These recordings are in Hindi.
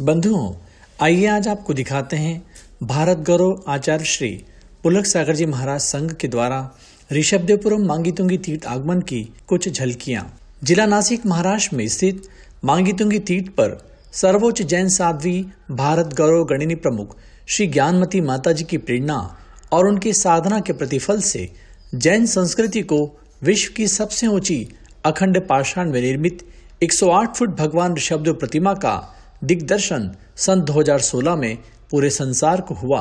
बंधुओं, आइए आज आपको दिखाते हैं भारत गौरव आचार्य श्री पुलक सागर जी महाराज संघ के द्वारा ऋषभदेवपुरम मांगीतुंगी तीर्थ आगमन की कुछ झलकियां। जिला नासिक महाराष्ट्र में स्थित मांगीतुंगी तीर्थ पर सर्वोच्च जैन साध्वी भारत गौरव गणिनी प्रमुख श्री ज्ञानमती माता जी की प्रेरणा और उनकी साधना के प्रतिफल से जैन संस्कृति को विश्व की सबसे ऊंची अखंड पाषाण में निर्मित 108 फुट भगवान ऋषभदेव प्रतिमा का दिग्दर्शन सन 2016 में पूरे संसार को हुआ।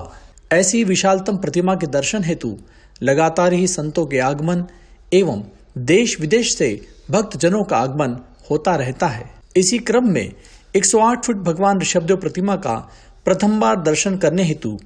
ऐसी विशालतम प्रतिमा के दर्शन हेतु लगातार ही संतों के आगमन एवं देश विदेश से भक्त जनों का आगमन होता रहता है। इसी क्रम में 108 फुट भगवान ऋषभदेव प्रतिमा का प्रथम बार दर्शन करने हेतु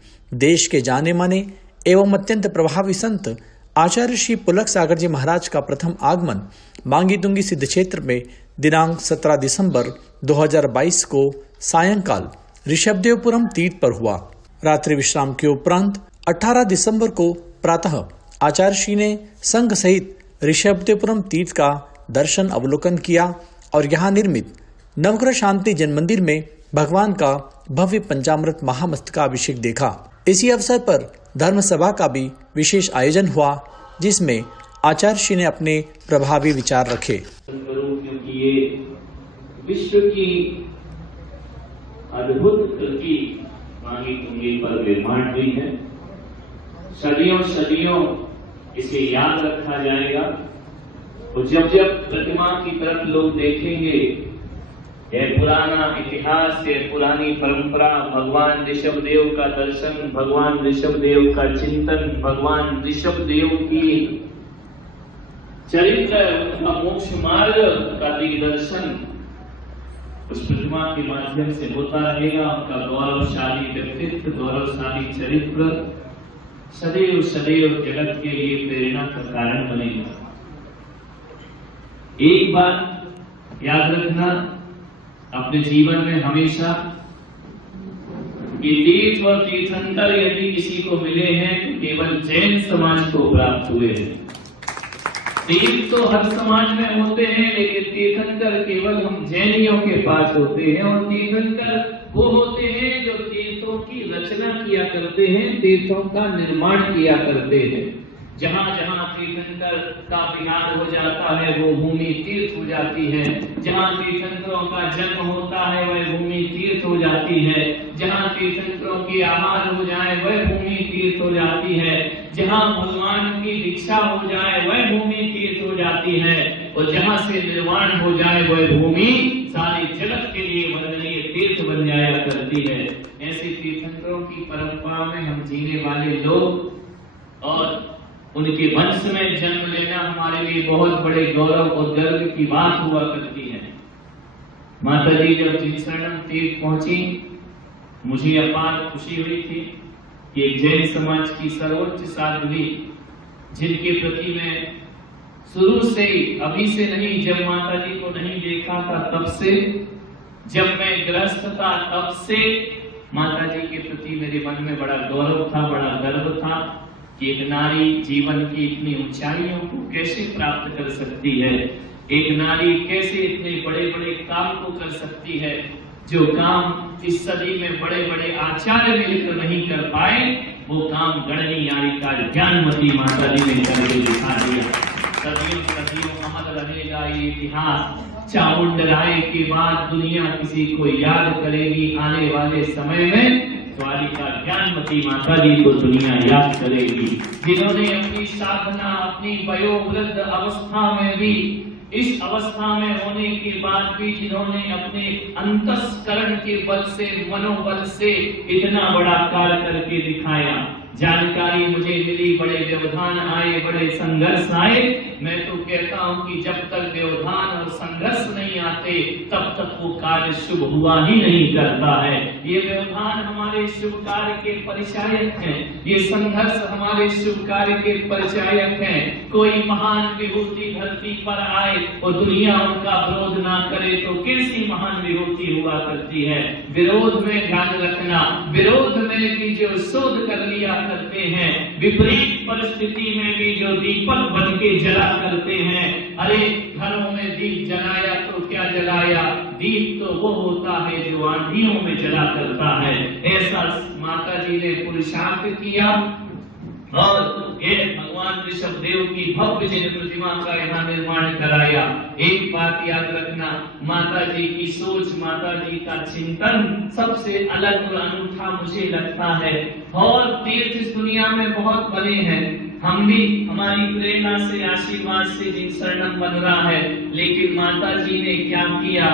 देश के जाने माने एवं अत्यंत प्रभावी संत आचार्य श्री पुलक सागर जी महाराज का प्रथम आगमन मांगीतुंगी सिद्ध क्षेत्र में दिनांक 17 दिसंबर 2022 को सायंकाल ऋषभदेवपुरम तीर्थ पर हुआ। रात्रि विश्राम के उपरांत 18 दिसंबर को प्रातः आचार्य श्री ने संघ सहित ऋषभदेवपुरम तीर्थ का दर्शन अवलोकन किया और यहाँ निर्मित नवग्रह शांति जन मंदिर में भगवान का भव्य पंचामृत महामस्तकाभिषेक देखा। इसी अवसर पर धर्म सभा का भी विशेष आयोजन हुआ, जिसमें आचार्य श्री ने अपने प्रभावी विचार रखे। क्योंकि ये विश्व की अद्भुत कृति मांगीतुंगी पर निर्माण हुई है। सदियों सदियों इसे याद रखा जाएगा और जब जब प्रतिमा की तरफ लोग देखेंगे, यह पुराना इतिहास, यह पुरानी परंपरा, भगवान ऋषभदेव का दर्शन, भगवान ऋषभदेव का चिंतन, भगवान ऋषभदेव की चरित्र, उनका मोक्ष मार्ग का दिग्दर्शन उस प्रतिमा के माध्यम से होता रहेगा। उनका गौरवशाली व्यक्तित्व, गौरवशाली चरित्र सदैव सदैव जगत के लिए प्रेरणा का कारण बनेगा। एक बात याद रखना अपने जीवन में हमेशा, ये तीर्थ और तीर्थंकर यदि किसी को मिले हैं तो केवल जैन समाज को प्राप्त हुए हैं। तीर्थ तो हर समाज में होते हैं, लेकिन तीर्थंकर केवल हम जैनियों के पास होते हैं। और तीर्थंकर वो होते हैं जो तीर्थों की रचना किया करते हैं, तीर्थों का निर्माण किया करते हैं। जहाँ जहाँ तीर्थंकर का विहार हो जाता है वो भूमि तीर्थ हो जाती है। जहाँ तीर्थंकरों का जन्म होता है वह भूमि तीर्थ हो जाती है। जहाँ तीर्थंकरों की आहार हो जाए वह भूमि तीर्थ हो जाती है। जहाँ भगवान की दीक्षा हो जाए वह भूमि तीर्थ हो जाती है। और जहाँ से निर्वाण हो जाए वह भूमि सारी जगत के लिए वंदनीय तीर्थ बन जाया करती है। ऐसे तीर्थंकरों की परंपरा में हम जीने वाले लोग और उनके वंश में जन्म लेना हमारे लिए बहुत बड़े गौरव और गर्व की बात हुआ करती है। माता जी जब त्रिशरणम तीर्थ पहुंची, मुझे अपार खुशी हुई थी कि एक जैन समाज की सर्वोच्च साध्वी, जिनके प्रति मैं शुरू से, अभी से नहीं, जब माता जी को नहीं देखा था तब से, जब मैं गृहस्थ था तब से माता जी के प्रति मेरे मन में बड़ा गौरव था, बड़ा गर्व था कि एक नारी जीवन की इतनी ऊंचाइयों को कैसे प्राप्त कर सकती है। एक नारी कैसे इतने बड़े बड़े काम को कर सकती है, जो काम इस सदी में बड़े बड़े आचार्य मिलकर नहीं कर पाए, वो काम गणनी यारिका ज्ञानमती माता जी ने करके दिखा दिया। सदियों सदियों अमर रहेगा ये इतिहास। चामुंड राय के बाद दुनिया किसी को याद करेगी, आने वाले समय में द्वारिका ज्ञानमती माता जी को दुनिया याद करेगी, जिन्होंने अपनी साधना, अपनी वयोवृद्ध अवस्था में भी, इस अवस्था में होने के बाद भी जिन्होंने अपने अंतस्करण के बल से, मनोबल से इतना बड़ा कार्य करके दिखाया। जानकारी मुझे मिली, बड़े व्यवधान आए, बड़े संघर्ष आए। मैं तो कहता हूं कि जब तक व्यवधान और संघर्ष नहीं आते तब तक वो कार्य शुभ हुआ ही नहीं करता है। ये व्यवधान हमारे शुभ कार्य के परिचायक हैं, ये संघर्ष हमारे शुभ कार्य के परिचायक हैं। कोई महान विभूति धरती पर आए और दुनिया उनका विरोध ना करे तो कैसी महान विभूति हुआ करती है। विरोध में ध्यान रखना, विरोध में भी जो शोध कर लिया करते हैं, विपरीत परिस्थिति में भी जो दीपक बन के जला करते हैं। अरे घरों में दीप जलाया तो क्या जलाया, दीप तो वो होता है जो आंधियों में जला करता है। ऐसा माता जी ने पुरुषार्थ किया और ये भगवान ऋषभ देव की भव्य जिन प्रतिमा का यहाँ निर्माण कराया। एक बात याद रखना, माता जी की सोच, माता जी का चिंतन सबसे अलग और अनूठा मुझे लगता है। और तीर्थ इस दुनिया में बहुत बने हैं, हम भी हमारी प्रेरणा से, आशीर्वाद से जिन शरणम बन रहा है, लेकिन माता जी ने क्या किया?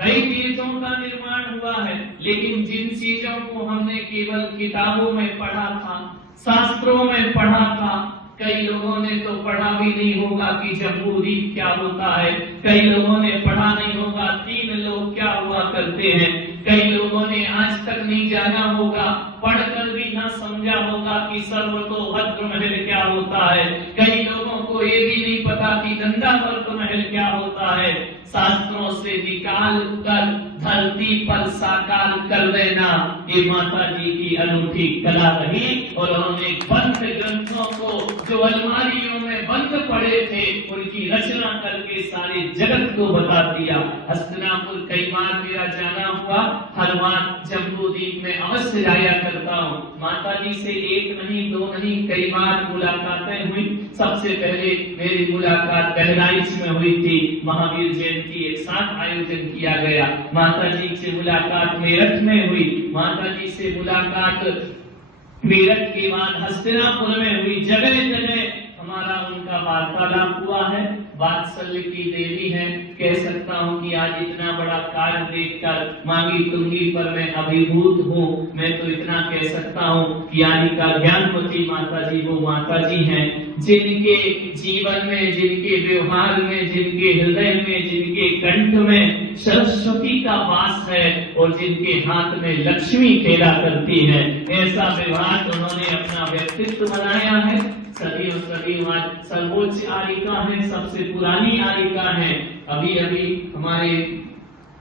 कई तीर्थों का निर्माण हुआ है, लेकिन जिन चीजों को हमने केवल किताबों में पढ़ा था, शास्त्रों में पढ़ा था, कई लोगों ने तो पढ़ा भी नहीं होगा कि जम्बूद्वीप क्या होता है, कई लोगों ने पढ़ा नहीं होगा 3 लोग क्या हुआ करते हैं, कई लोगों ने आज तक नहीं जाना होगा, पढ़कर भी ना समझा होगा कि सर्वतोभद्र महल क्या होता है, कई लोगों को ये भी नहीं पता कि दंडावर्त महल क्या होता है। शास्त्रों से निकाल कर धरती पर साकार कर देना, ये माता जी की अनूठी कला रही। और उन्होंने बंद ग्रंथों को जो अलमारियों में बंद पड़े थे, उनकी रचना करके सारे जगत को बता दिया। हस्तिनापुर कई बार मेरा जाना हुआ, हर बार जम्बूद्वीप में अवश्य जाया करता हूँ। माता जी से 1 नहीं 2 नहीं कई बार मुलाकातें हुई। सबसे पहले मेरी मुलाकात बहराइच में हुई थी, महावीर जयंती एक साथ आयोजन किया गया। माता जी से मुलाकात मेरठ में हुई, माता जी से मुलाकात मेरठ के बाद हस्तिनापुर में हुई। जगह जगह हमारा उनका वार्तालाप हुआ है। वात्सल्य की देवी है, कह सकता हूँ कि आज इतना बड़ा कार्य देखकर मांगी तुंगी पर मैं अभिभूत हूँ। मैं तो इतना कह सकता हूँ कि आदि का ज्ञानवती माता जी वो माता जी हैं जिनके जीवन में, जिनके व्यवहार में, जिनके हृदय में, जिनके कंठ में सरस्वती का वास है और जिनके हाथ में लक्ष्मी खेला करती है। ऐसा व्यवहार उन्होंने अपना व्यक्तित्व बनाया है। सदी और सदीवार सर्वोच्च आरिका है, सबसे पुरानी आरिका है। अभी अभी हमारे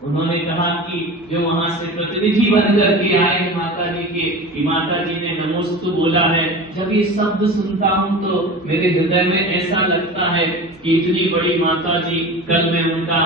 उन्होंने कहा कि जो वहां से प्रतिनिधि बनकर के आए हैं माता जी के, कि माता जी ने नमोस्तु बोला है। जब ये शब्द सुनता हूँ तो मेरे हृदय में ऐसा लगता है कि इतनी बड़ी माता जी, कल मैं उनका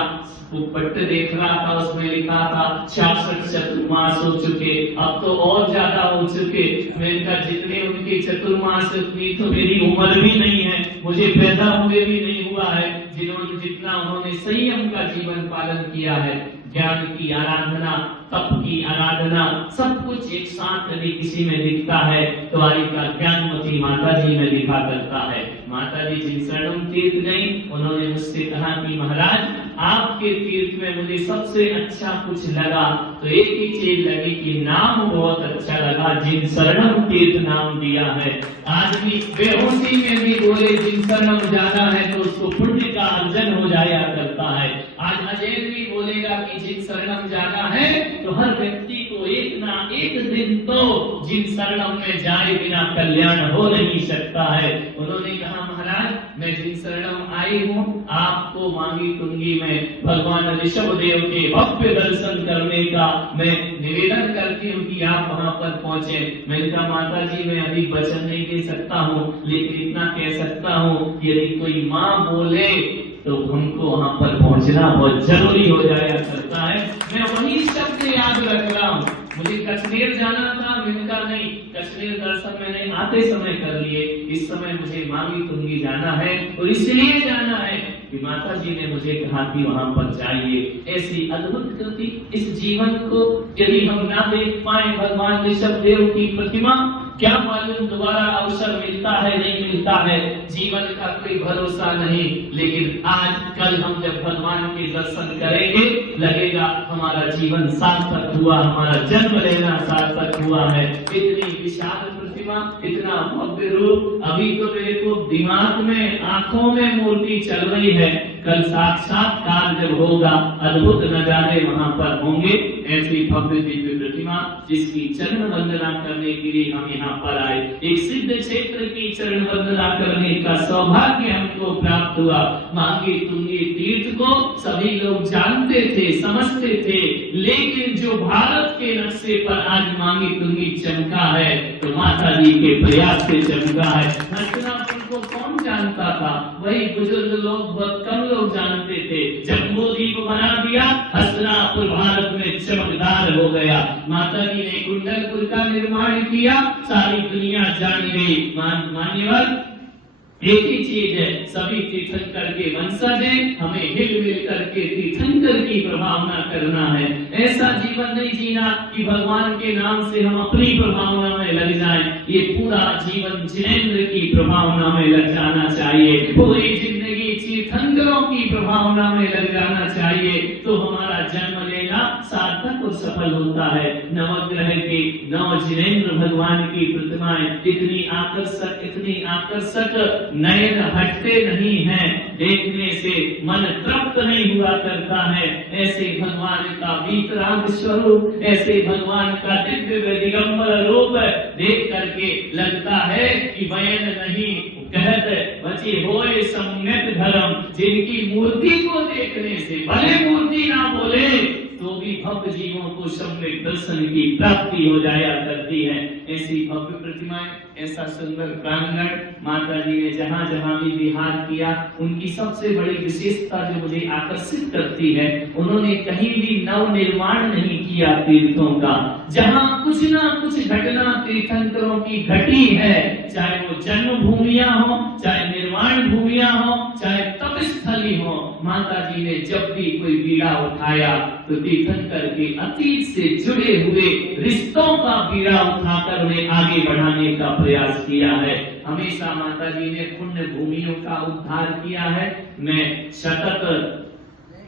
पट्ट देख रहा था, उसमें लिखा था 66 चतुर्मास हो चुके, अब तो और ज्यादा हो चुके। मैंने कहा जितने उनके चतुर्मास उतनी तो मेरी उम्र भी नहीं है, मुझे पैदा हुए भी नहीं हुआ है। जितना उन्होंने संयम का जीवन पालन किया है, ज्ञान की आराधना, तप की आराधना, सब कुछ एक साथ यदि किसी में दिखता है तो आरिका ज्ञानवती माता जी में दिखा करता है। माता जी जिन शरणम तीर्थ गई, उन्होंने मुझसे कहा कि महाराज आपके तीर्थ में मुझे सबसे अच्छा कुछ लगा तो एक ही चीज लगी कि नाम बहुत अच्छा लगा, जिन शरणम तीर्थ नाम दिया है। आदमी बेहोशी में भी बोले जिन शरणम जाना है तो उसको पुण्य का अर्जन हो जाया करता है। आज अजय भी बोलेगा कि जिन शरणम जाना है तो हर व्यक्ति को एक ना एक दिन तो जिन शरणम में जाए बिना कल्याण हो नहीं सकता है। उन्होंने कहा महाराज मैं जिन शरणम आई हूँ, आपको मांगी तुंगी में भगवान ऋषभ देव के भव्य दर्शन करने का मैं निवेदन करती हूँ कि आप वहाँ पर पहुँचे। मैंने कहा माता जी मैं अभी वचन नहीं दे सकता हूँ, लेकिन इतना कह सकता हूँ कि यदि कोई माँ बोले तो हमको वहाँ पर पहुँचना बहुत जरूरी हो जाया करता है। मैं वही शब्द याद रख रहा हूँ। मुझे कश्मीर जाना था, मैंने कहा नहीं, कश्मीर दर्शन मैंने आते समय कर लिए, इस समय मुझे मांगी तुंगी जाना है और इसलिए जाना है कि माता जी ने मुझे कहा कि वहाँ पर जाइए। ऐसी अद्भुत कृति, इस जीवन को यदि हम ना देख पाए भगवान ऋषभ देव की प्रतिमा, क्या मालूम दोबारा अवसर मिलता है नहीं मिलता है, जीवन का कोई भरोसा नहीं। लेकिन आज कल हम जब भगवान के दर्शन करेंगे लगेगा हमारा जीवन सार्थक हुआ, हमारा जन्म लेना सार्थक हुआ है। इतनी विशाल प्रतिमा, इतना भव्य रूप, अभी तो मेरे को दिमाग में, आंखों में मूर्ति चल रही है। कल साक्षात्कार जब होगा अद्भुत नजारे वहाँ पर होंगे। ऐसी भव्य दिव्य प्रतिमा जिसकी चरण वंदना करने के लिए हम यहाँ पर आए, एक सिद्ध क्षेत्र की चरण वंदना करने का सौभाग्य हमको प्राप्त हुआ। मांगी तुंगी तीर्थ को सभी लोग जानते थे, समझते थे, लेकिन जो भारत के नक्शे पर आज मांगी तुंगी चमका है तो माता जी के प्रयास से चमका है। हस्तिनापुर को कौन जानता था? वही बुजुर्ग लोग, बहुत कम लोग जानते थे। जब मोदी को बना दिया, हस्तिनापुर भारत में चमकदार हो गया। माता जी ने कुंडलपुर का निर्माण किया, सारी दुनिया जान गई। मान्यवर, एक ही चीज है, सभी तीर्थंकर के वंशज हैं, हमें हिल मिल करके तीर्थंकर की प्रभावना करना है। ऐसा जीवन नहीं जीना कि भगवान के नाम से हम अपनी प्रभावना में लग जाएं। ये पूरा जीवन जिनेंद्र की प्रभावना में लग जाना चाहिए, पूरी जिंदगी तीर्थंकरों की प्रभावना में लग जाना चाहिए, तो हमारा जन्म लेना सार्थक और सफल होता है। नवग्रह के 9 जिनेंद्र भगवान की प्रतिमाएं इतनी आकर्षक नयन हटते नहीं हैं, देखने से मन तृप्त नहीं हुआ करता है। ऐसे भगवान का वीतराग स्वरूप, ऐसे भगवान का दिव्य दिगंबर रूप देख करके लगता है कि वयन नहीं कहत बचे होए सम्यक धर्म। जिनकी मूर्ति को देखने से, भले मूर्ति ना बोले तो भी भव्य जीवों को सम्यक दर्शन की प्राप्ति हो जाया करती है। ऐसी भव्य प्रतिमाएं, ऐसा सुंदर प्रांगण माता जी ने जहाँ जहाँ भी विहार किया, उनकी सबसे बड़ी विशेषता जो मुझे आकर्षित करती है, उन्होंने कहीं भी नव निर्माण नहीं किया तीर्थों का। जहाँ कुछ ना कुछ घटना तीर्थंकरों की घटी है, चाहे वो जन्म भूमियां हो, चाहे निर्माण भूमियां हो, चाहे तपस्थली हो, माता जी ने जब भी कोई बीड़ा उठाया तो तीर्थंकर के अतीत से जुड़े हुए रिश्तों का बीड़ा उठाकर उन्हें आगे बढ़ाने का प्रयास किया है। हमेशा माता जी ने पुण्य भूमियों का उद्धार किया है। मैं सतत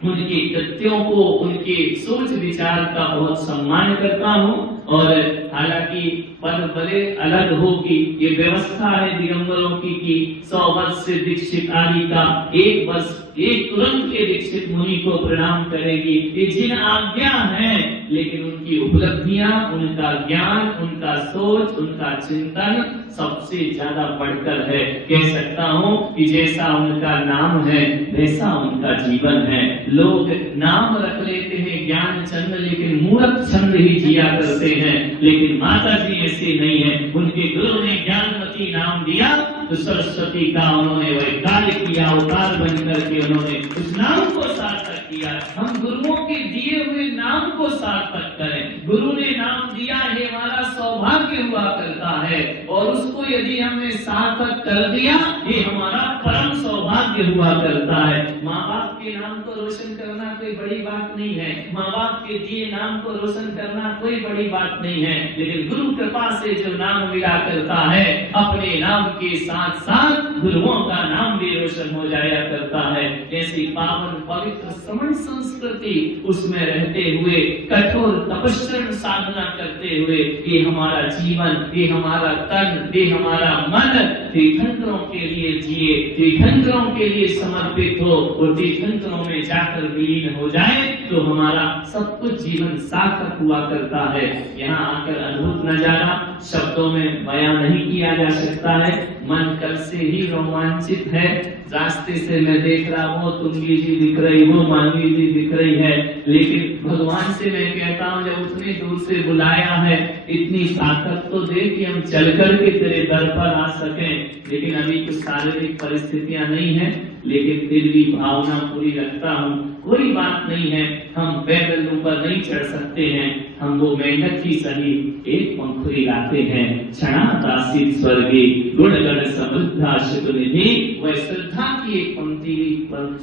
उनके कृत्यों को, उनके सोच विचार का बहुत सम्मान करता हूँ। और हालांकि पद भले अलग हो की ये व्यवस्था है दिगंबरों की कि 100 वर्ष से दीक्षित आदि का 1 वर्ष एक तुरंत के दीक्षित मुनि को प्रणाम करेगी। ये जिन आज्ञा है, लेकिन उनकी उपलब्धियां, उनका ज्ञान, उनका सोच, उनका चिंतन सबसे ज्यादा बढ़कर है। कह सकता हूँ कि जैसा उनका नाम है वैसा उनका जीवन है। लोग नाम रख लेते हैं ज्ञान चंद, लेकिन मूर्ख छंद ही जिया करते हैं। लेकिन माता जी ऐसे नहीं है। उनके गुरु ने ज्ञानवती नाम दिया तो सरस्वती का उन्होंने वैकाल किया, अवतार बन करके उन्होंने उस नाम को सार्थक किया। हम गुरुओं के दिए हुए नाम को सार्थक करें। गुरु ने नाम दिया है, हमारा सौभाग्य हुआ करता है, और उसको यदि हमने सार्थक कर दिया, ये हमारा परम सौभाग्य हुआ करता है। माँ बाप के नाम को रोशन करना कोई बड़ी बात नहीं है, माँ बाप के दिए नाम को रोशन करना कोई बड़ी बात नहीं है, लेकिन गुरु कृपा से जो नाम मिला करता है, अपने नाम के साथ साथ गुरुओं का नाम भी रोशन हो जाया करता है। ऐसी पावन पवित्र श्रवण संस्कृति, उसमें रहते हुए कठोर तपस्या साधना करते हुए ये हमारा जीवन, ये हमारा तन, ये हमारा मन तीर्थंकरों के लिए जिए, तीर्थंकरों के लिए समर्पित हो और तीर्थंकरों में जाकर विलीन हो जाए तो हमारा सब कुछ जीवन सार्थक हुआ करता है। यहाँ आकर अद्भुत नजारा शब्दों में बयां नहीं किया जा सकता है। मन कल से ही रोमांचित है। रास्ते से मैं देख रहा हूँ तुंगी जी दिख रही, वो मांगी जी दिख रही है, लेकिन भगवान से मैं कहता हूँ जब उतनी दूर से बुलाया है, इतनी ताकत तो दे कि हम चल कर के तेरे दर पर आ सकें। लेकिन अभी कुछ शारीरिक परिस्थितियां नहीं है, लेकिन फिर भी भावना पूरी रखता हूँ। कोई बात नहीं है, हम पैदल ऊपर नहीं चढ़ सकते हैं, हम वो मेहनत की सही एक पंखुड़ी लाते हैं। क्षणादासी स्वर्गे गुणगण समृद्धा शुभ निधि, वह श्रद्धा की एक पंक्ति,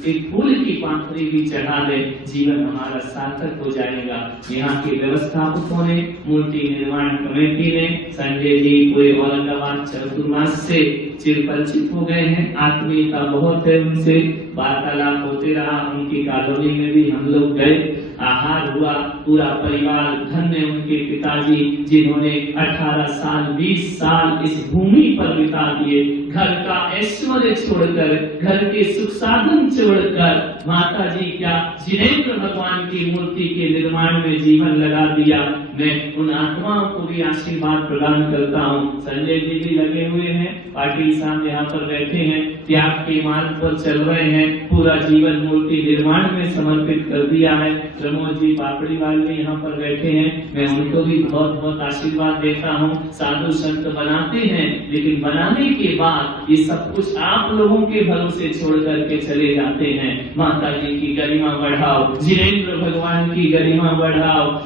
एक फूल की पंखुड़ी भी चढ़ा ले, जीवन हमारा सार्थक हो जाएगा। यहाँ के व्यवस्थापकों ने, मूर्ति निर्माण कमेटी ने, संजय जी पूरे औरंगाबाद चतुर्मास से चिरपरिचित हो गए हैं, आत्मीयता बहुत है उनसे, वार्तालाप होते रहा। उनकी कॉलोनी में भी हम लोग गए, आहार हुआ, पूरा परिवार धन्य उनके पिताजी जिन्होंने 18 साल 20 साल इस भूमि पर बिता दिए। घर का ऐश्वर्य छोड़कर, घर के सुख साधन छोड़कर माता जी क्या जिनेंद्र भगवान की मूर्ति के निर्माण में जीवन लगा दिया। मैं उन आत्माओं को भी आशीर्वाद प्रदान करता हूँ। संजय जी भी लगे हुए हैं, पाटिल साहब यहाँ पर बैठे हैं, त्याग के मार्ग पर चल रहे हैं, पूरा जीवन मूर्ति निर्माण में समर्पित कर दिया है। प्रमोद जी पापड़ीवाल भी यहाँ पर बैठे हैं, मैं उनको भी बहुत बहुत आशीर्वाद देता हूँ। साधु संत बनाते हैं, लेकिन बनाने के बाद ये सब कुछ आप लोगों के भरोसे छोड़ करके चले जाते हैं। माता जी की गरिमा बढ़ाओ, जिनेंद्र भगवान की गरिमा बढ़ाओ।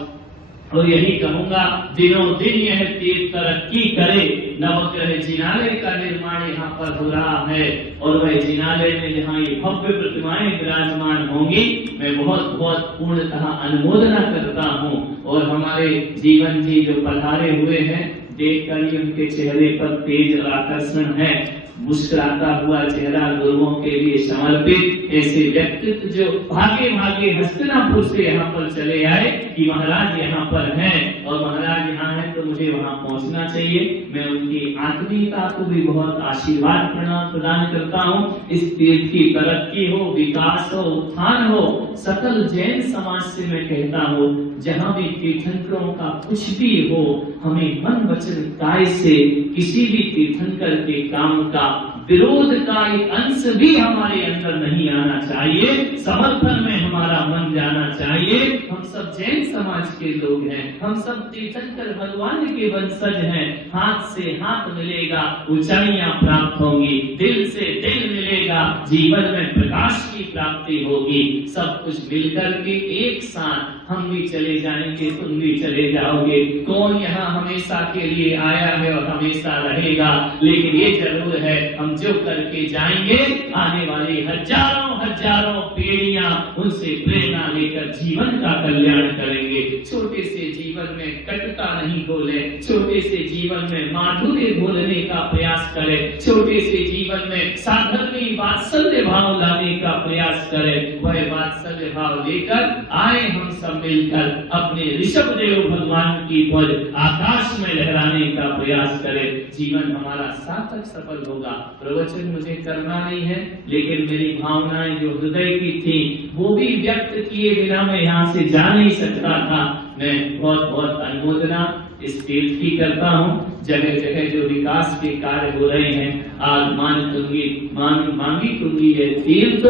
और यही कहूंगा, दिनों दिन यह तीर्थ तरक्की करे। नवग्रह जिनालय का निर्माण यहाँ पर हो रहा है, और वह जिनालय में जहाँ ये भव्य प्रतिमाएं विराजमान होंगी, मैं बहुत बहुत पूर्णतः अनुमोदना करता हूँ। और हमारे जीवन जी जो पधारे हुए हैं, देखकर ही उनके चेहरे पर तेज आकर्षण है, मुस्कुराता हुआ चेहरा लोगों के लिए समर्पित। ऐसे व्यक्तित्व जो भागे भागे हस्तिनापुर से यहाँ पर चले आए कि महाराज यहाँ पर हैं और महाराज यहाँ हैं तो मुझे वहाँ पहुँचना चाहिए। मैं उनकी आत्मीयता को भी बहुत आशीर्वाद प्रदान करता हूँ। इस तीर्थ की तरक्की हो, विकास हो, उत्थान हो। सकल जैन समाज से मैं कहता हूँ, जहाँ भी तीर्थंकरों का कुछ भी हो, हमें मन वचन काय से किसी भी तीर्थंकर के काम का विरोध का एक अंश भी हमारे अंदर नहीं आना चाहिए। समर्थन में हमारा मन जाना चाहिए। हम सब जैन समाज के लोग हैं, हम सब तीर्थंकर भगवान के वंशज हैं। हाथ से हाथ मिलेगा, ऊंचाइयां प्राप्त होंगी, दिल से दिल मिलेगा, जीवन में प्रकाश की प्राप्ति होगी। सब कुछ मिलकर के एक साथ हम भी चले जाएंगे, तुम भी चले जाओगे। कौन यहाँ हमेशा के लिए आया है और हमेशा रहेगा, लेकिन ये जरूर है, हम जो करके जाएंगे, आने वाली हजारों हजारों पीढ़ियां उनसे प्रेरणा लेकर जीवन का कल्याण करेंगे। छोटे से जीवन में कटुता नहीं बोले, छोटे से जीवन में माधुर्य बोलने का प्रयास करें, छोटे से जीवन में साधर्मी वात्सल्य भाव लाने का प्रयास करें। वह वात्सल्य भाव लेकर आए हम सब मिलकर अपने ऋषभ देव भगवान की पद आकाश में लहराने का प्रयास करें। जीवन हमारा सार्थक सफल होगा। प्रवचन मुझे करना नहीं है, लेकिन मेरी भावनाएं जो हृदय की थी वो भी व्यक्त किए बिना मैं यहाँ से जा नहीं सकता था। मैं बहुत बहुत अनुमोदना इस तीर्थ की करता हूँ। जगह जगह जो विकास के कार्य हो रहे हैं, आज मांगी तुंगी ये तीर्थ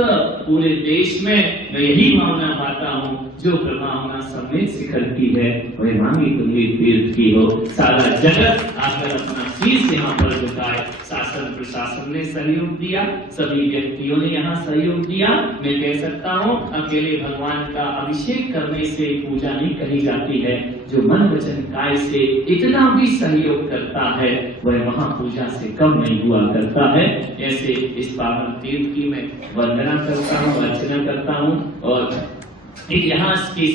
पूरे देश में मैं यही भावना पाता हूँ, जो प्रभावना सब में शिखर की है वह मांगी तुंगी तीर्थ की हो। सारा जगत आकर अपना शीश यहाँ पर झुकाए। शासन प्रशासन ने सहयोग दिया, सभी व्यक्तियों ने यहाँ सहयोग दिया। मैं कह सकता हूँ, अकेले भगवान का अभिषेक करने से पूजा नहीं कही जाती है। जो मन वचन काय से इतना भी सहयोग करता है, वह महापूजा से कम नहीं हुआ करता है। ऐसे इस पावन तीर्थ की मैं वंदना करता हूँ, अर्चना करता हूँ। और इतिहास के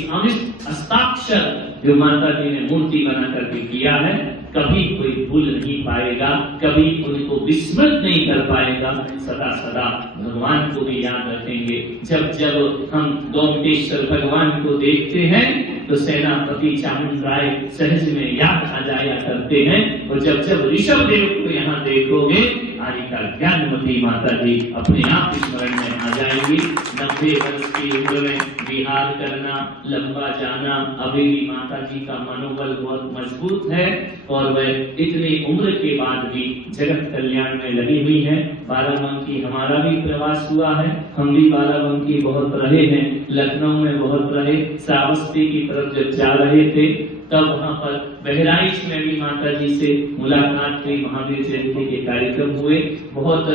हस्ताक्षर जो माता जी ने मूर्ति बना करके किया है, कभी कोई भूल नहीं पाएगा, कभी उनको विस्मृत नहीं कर पाएगा। सदा सदा भगवान को भी याद रखेंगे। जब जब हम गोमटेश्वर भगवान को देखते हैं तो सेनापति चामुंड राय सहज में याद आ जाया करते हैं। और जब जब ऋषभ देव को यहाँ देखोगे, आरिका ज्ञानमती माता जी अपने आप स्मरण में आ जाएंगी। 90 वर्ष की उम्र में विहार करना, लंबा जाना, अभी भी माता जी का मनोबल बहुत मजबूत है और वह इतनी उम्र के बाद भी जगत कल्याण में लगी हुई है। बाराबंकी हमारा भी प्रवास हुआ है, हम भी बाराबंकी बहुत रहे हैं, लखनऊ में बहुत रहे। श्रावस्ती की तरफ जब जा रहे थे तब वहाँ पर बहराइच में भी माता जी से मुलाकात हुई, महावीर जयंती के कार्यक्रम हुए। बहुत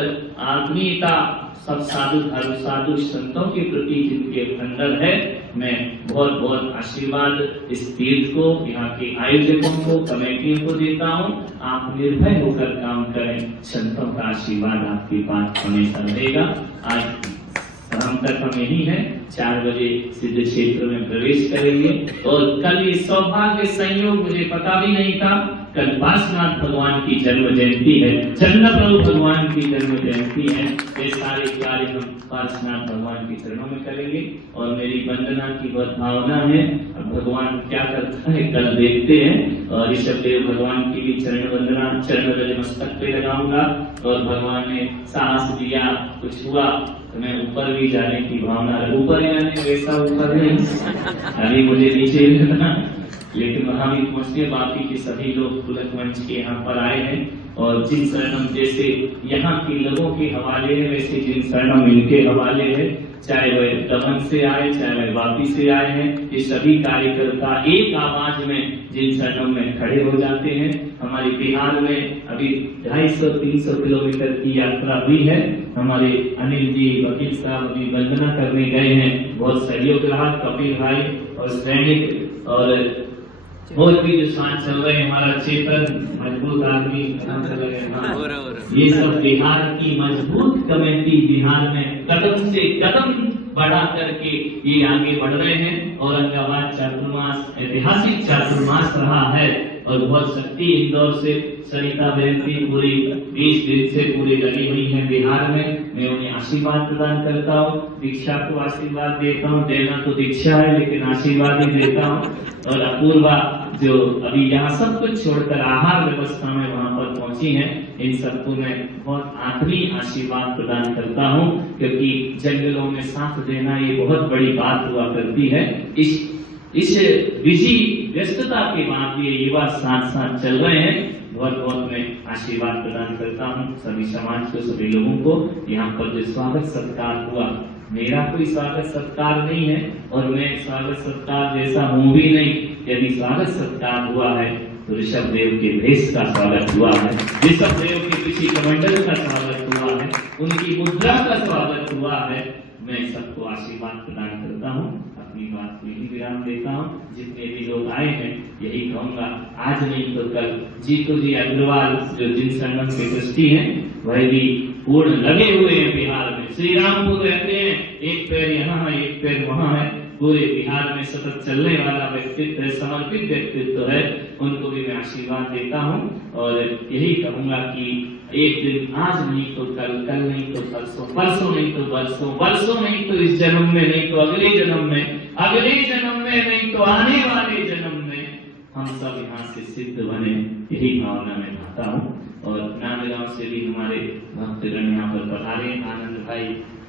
आत्मीयता सब साधु संतों के प्रति जिनके अंदर है, मैं बहुत बहुत आशीर्वाद इस तीर्थ को, यहाँ के आयोजकों को, कमेटियों को देता हूँ। आप निर्भय होकर काम करें, संतों का आशीर्वाद आपके पास हमेशा रहेगा। आज शाम तक हम यही है, 4 बजे सिद्ध क्षेत्र में प्रवेश करेंगे। और कल ये सौभाग्य संयोग मुझे पता भी नहीं था, कल पार्श्वनाथ भगवान की जन्म जयंती है, चंद्रप्रभु भगवान की जन्म जयंती है। ये सारे कार्य हम पार्श्वनाथ भगवान के चरणों में करेंगे और मेरी वंदना की बहुत भावना है। अब भगवान क्या करता है कल देखते हैं। और ऋषभदेव भगवान की भी चरण वंदना चरण रज मस्तक पे लगाऊंगा और भगवान ने साहस दिया, कुछ हुआ तो मैं ऊपर भी जाने की भावना है। ऊपर जाने वैसा ऊपर नहीं, अभी मुझे नीचे रहना, लेकिन वहां भी पहुंचने बाकी के सभी लोग पुलक मंच के यहाँ पर आए हैं। और जिन शरणम जैसे यहाँ के लोगों के हवाले है, वैसे जिन शरणम इनके हवाले है, चाहे वह दमन से आए चाहे वह वापी से आए हैं, ये सभी कार्यकर्ता एक आवाज में जिन शरणम में खड़े हो जाते हैं। हमारे बिहार में अभी 250-300 किलोमीटर की यात्रा हुई है। हमारे अनिल जी वकील साहब अभी वंदना करने गए हैं, बहुत सहयोग रहा। कपिल भाई और सैनिक और भी जो साथ चल रहे हैं, हमारा चेतन मजबूत आदमी, ये सब बिहार की मजबूत कमेटी बिहार में कदम से कदम बढ़ा करके ये आगे बढ़ रहे हैं। औरंगाबाद चातुर्मास ऐतिहासिक चातुर्मास रहा है और बहुत शक्ति इंदौर से सरिता बहन पूरी 20 दिन से पूरी लगी हुई है बिहार में। मैं उन्हें आशीर्वाद प्रदान करता हूँ, दीक्षा को आशीर्वाद देता हूँ। देना तो दीक्षा है लेकिन आशीर्वाद ही देता हूँ। और अपूर्वा जो अभी यहाँ सब कुछ छोड़कर आहार व्यवस्था में वहाँ पर पहुंची है, इन सबको मैं बहुत आखिरी आशीर्वाद प्रदान करता हूँ, क्योंकि जंगलों में साथ देना ये बहुत बड़ी बात हुआ करती है। इस बिजी व्यस्तता के बाद ये युवा साथ साथ चल रहे हैं। बहुत बहुत मैं आशीर्वाद प्रदान करता हूँ सभी समाज को, सभी लोगों को। यहाँ पर जो स्वागत सत्कार हुआ, मेरा कोई स्वागत सत्कार नहीं है और मैं स्वागत सत्कार जैसा हूँ भी नहीं। यदि स्वागत सत्कार हुआ है तो ऋषभदेव के भेष का स्वागत हुआ है, ऋषभदेव के किसी कमंडल का स्वागत हुआ है, उनकी मुद्रा का स्वागत हुआ है। मैं सबको आशीर्वाद प्रदान करता हूँ, अपनी बात को यही विराम देता हूँ। जितने भी लोग आए हैं यही कहूँगा, आज नहीं तो कल जीतू जी अग्रवाल जो जिन संगम के ट्रस्टी हैं वह भी पूर्ण लगे हुए हैं बिहार में। श्री रामपुर रहते हैं, एक पैर यहाँ है एक पैर वहाँ है, पूरे बिहार में सतत चलने वाला व्यक्तित्व है, समर्पित व्यक्तित्व है। उनको भी मैं आशीर्वाद देता हूँ और यही कहूँगा कि एक दिन आज नहीं तो कल, कल नहीं तो परसों, परसों नहीं तो वर्षों, वर्षों नहीं तो इस जन्म में, नहीं तो अगले जन्म में, अगले जन्म में नहीं तो आने वाले जन्म में हम सब यहाँ से सिद्ध बने, यही भावना में भाता हूँ। और नांदगांव से भी हमारे भक्तगण यहाँ पर पधारे, आनंद भाई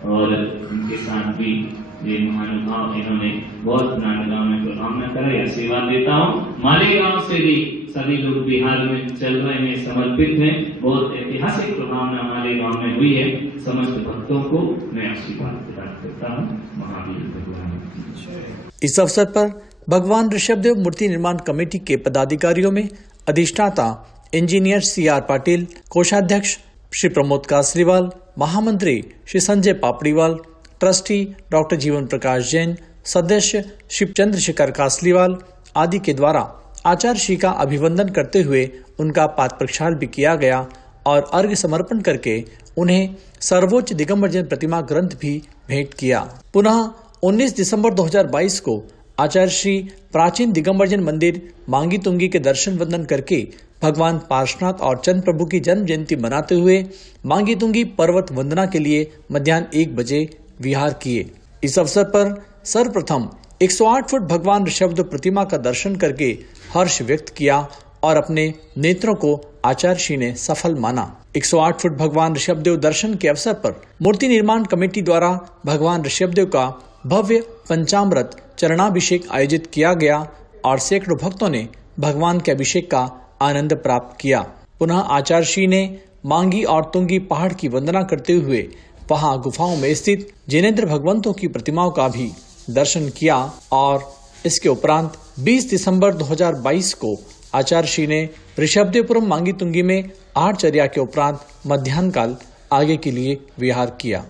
और उनके साथ भी ये महानुभाव, इन्होंने बहुत नांदगांव में प्रभावना करा, आशीर्वाद देता हूँ। मालेगांव से भी सभी लोग बिहार में चल रहे हैं, समर्पित हैं। बहुत ऐतिहासिक प्रभावना मालेगांव में हुई है। समस्त भक्तों को मैं आशीर्वाद प्रदान करता हूँ। महावीर भगवान। इस अवसर पर भगवान ऋषभदेव मूर्ति निर्माण कमेटी के पदाधिकारियों में अधिष्ठाता इंजीनियर CR पाटिल, कोषाध्यक्ष श्री प्रमोद कासरीवाल, महामंत्री श्री संजय पापड़ीवाल, ट्रस्टी डॉक्टर जीवन प्रकाश जैन, सदस्य श्री चंद्रशेखर कासलीवाल आदि के द्वारा आचार्य श्री का अभिवंदन करते हुए उनका पाद प्रक्षाल भी किया गया और अर्घ्य समर्पण करके उन्हें सर्वोच्च दिगंबर जैन प्रतिमा ग्रंथ भी भेंट किया। पुनः 19 दिसंबर 2022 को आचार्य श्री प्राचीन दिगंबर जैन मंदिर मांगी तुंगी के दर्शन वंदन करके भगवान पार्श्वनाथ और चंद्र प्रभु की जन्म जयंती मनाते हुए मांगी तुंगी पर्वत वंदना के लिए मध्याह्न 1 बजे विहार किए। इस अवसर पर सर्वप्रथम 108 फुट भगवान ऋषभदेव प्रतिमा का दर्शन करके हर्ष व्यक्त किया और अपने नेत्रों को आचार्य श्री ने सफल माना। 108 फुट भगवान ऋषभदेव दर्शन के अवसर पर मूर्ति निर्माण कमेटी द्वारा भगवान ऋषभदेव का भव्य पंचामृत चरणाभिषेक आयोजित किया गया और सैकड़ों भक्तों ने भगवान के अभिषेक का आनंद प्राप्त किया। पुनः आचार्य श्री ने मांगी और तुंगी पहाड़ की वंदना करते हुए वहां गुफाओं में स्थित जिनेंद्र भगवंतों की प्रतिमाओं का भी दर्शन किया और इसके उपरांत 20 दिसंबर 2022 को आचार्य श्री ने ऋषभदेवपुरम मांगी तुंगी में आहारचर्या के उपरांत मध्याह्न काल आगे के लिए विहार किया।